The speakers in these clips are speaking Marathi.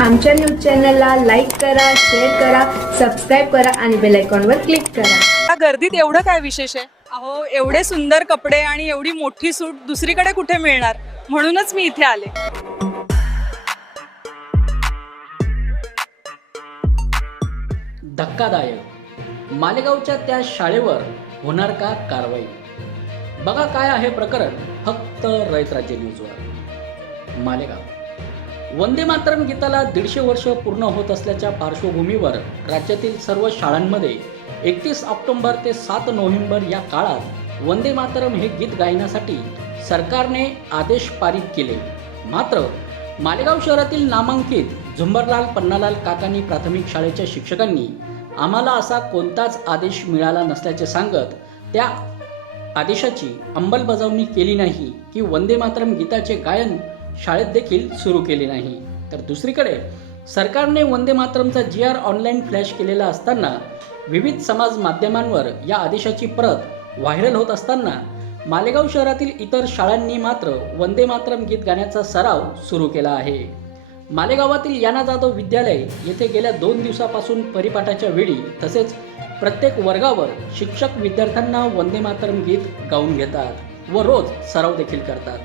आमच्या न्यूज चॅनलला लाईक करा शेअर करा सबस्क्राईब करा आणि बेल आयकॉनवर क्लिक करा. या गर्दीत एवढं काय विशेष आहे? अहो एवढे सुंदर कपडे आणि एवढी मोठी सूट दुसरीकडे कुठे मिळणार? म्हणूनच मी इथे आले. धक्कादायक. मालेगावच्या त्या शाळेवर होणार का कारवाई? बघा काय आहे प्रकरण फक्त रयत राज्य न्यूजवर. मालेगाव. वंदे मातरम गीताला दीडशे वर्ष पूर्ण होत असल्याच्या पार्श्वभूमीवर राज्यातील सर्व शाळांमध्ये एकतीस ऑक्टोबर ते सात नोव्हेंबर या काळात वंदे मातरम हे गीत गायण्यासाठी सरकारने आदेश पारित केले. मात्र मालेगाव शहरातील नामांकित झुंबरलाल पन्नालाल काकानी प्राथमिक शाळेच्या शिक्षकांनी आम्हाला असा कोणताच आदेश मिळाला नसल्याचे सांगत त्या आदेशाची अंमलबजावणी केली नाही की वंदे मातरम गीताचे गायन शाळेत देखील सुरू केली नाही. तर दुसरीकडे सरकारने वंदे मातरमचा जी आर ऑनलाईन फ्लॅश केलेला असताना विविध समाज माध्यमांवर या आदेशाची प्रत व्हायरल होत असताना मालेगाव शहरातील इतर शाळांनी मात्र वंदे मातरम गीत गाण्याचा सराव सुरू केला आहे. मालेगावातील याना जाधव विद्यालय येथे गेल्या दोन दिवसापासून परिपाठाच्या वेळी तसेच प्रत्येक वर्गावर शिक्षक विद्यार्थ्यांना वंदे मातरम गीत गाऊन घेतात व रोज सराव देखील करतात.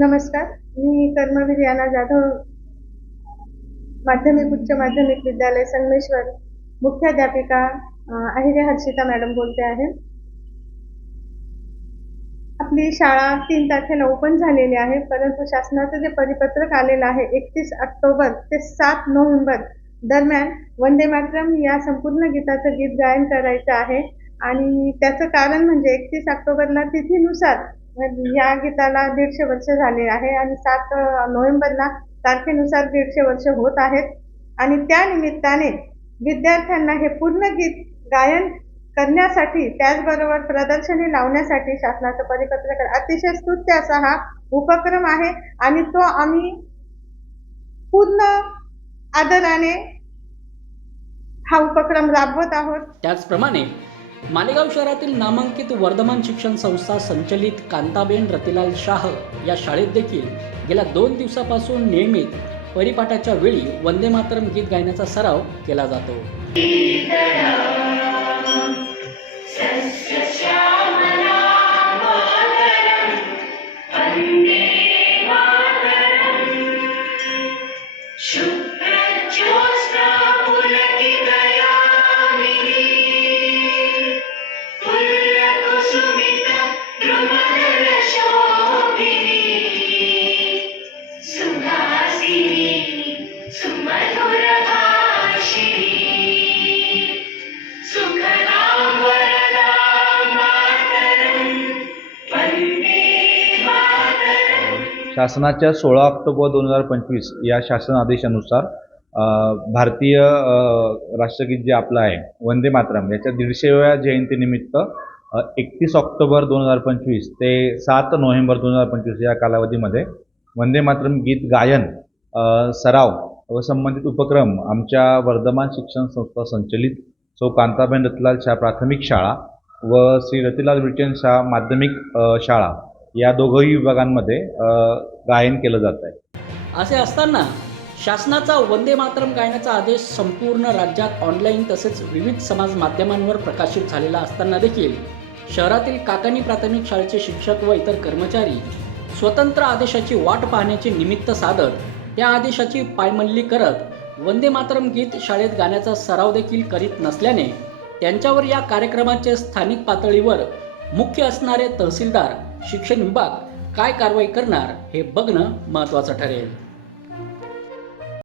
नमस्कार मी कर्मवीर याना जाधव माध्यमिक उच्च माध्यमिक विद्यालय संगमेश्वर मुख्याध्यापिका अहिरे हर्षिता मॅडम बोलते आहे. आपली शाळा तीन तारखेला ओपन झालेली आहे परंतु शासनाचं जे परिपत्रक आलेलं आहे एकतीस ऑक्टोबर ते सात नोव्हेंबर दरम्यान वंदे मातरम या संपूर्ण गीताचं गीत गायन करायचं आहे. आणि त्याचं कारण म्हणजे एकतीस ऑक्टोबरला तिथीनुसार म्हणजे या गीताला दीडशे वर्ष झाले आहे आणि सात नोव्हेंबरला तारखेनुसार दीडशे वर्ष होत आहेत. आणि त्या निमित्ताने विद्यार्थ्यांना हे पूर्ण गीत गायन करण्यासाठी त्याचबरोबर प्रदर्शनी लावण्यासाठी शासनाचं परिपत्रक अतिशय स्तुत्य असा हा उपक्रम आहे आणि तो आम्ही पूर्ण आदराने हा उपक्रम राबवत आहोत. त्याचप्रमाणे मालेगाव शहरातील नामांकित वर्धमान शिक्षण संस्था संचलित कांताबेन रतिलाल शाह या शाळेत देखील गेल्या दोन दिवसापासून नियमित परिपाठाच्या वेळी वंदे मातरम गीत गायनाचा सराव केला जातो. शासनाच्या सोळा ऑक्टोबर दोन हजार पंचवीस या शासन आदेशानुसार भारतीय राष्ट्रगीत जे आपलं आहे वंदे मातरम याच्या दीडशेव्या जयंतीनिमित्त एकतीस ऑक्टोबर दोन हजार पंचवीस ते सात नोव्हेंबर दोन हजार पंचवीस या कालावधीमध्ये वंदे मातरम गीत गायन सराव व संबंधित उपक्रम आमच्या वर्धमान शिक्षण संस्था संचलित सौ कांताबेन रतलाल शाह प्राथमिक शाळा व श्री रतीलाल ब्रिटेन शाह माध्यमिक शाळा. या दोघंही विभागांमध्ये गायन केलं जात आहे. असे असताना शासनाचा वंदे मातरम गायनाचा आदेश संपूर्ण राज्यात ऑनलाईन तसेच विविध समाज माध्यमांवर प्रकाशित झालेला असताना देखील शहरातील काकानी प्राथमिक शाळेचे शिक्षक व इतर कर्मचारी स्वतंत्र आदेशाची वाट पाहण्याचे निमित्त साधत त्या आदेशाची पायमल्ली करत वंदे मातरम गीत शाळेत गाण्याचा सराव देखील करीत नसल्याने त्यांच्यावर या कार्यक्रमाचे स्थानिक पातळीवर मुख्य असणारे तहसीलदार शिक्षण विभाग काय कारवाई करणार हे बघणं महत्त्वाचं ठरेल.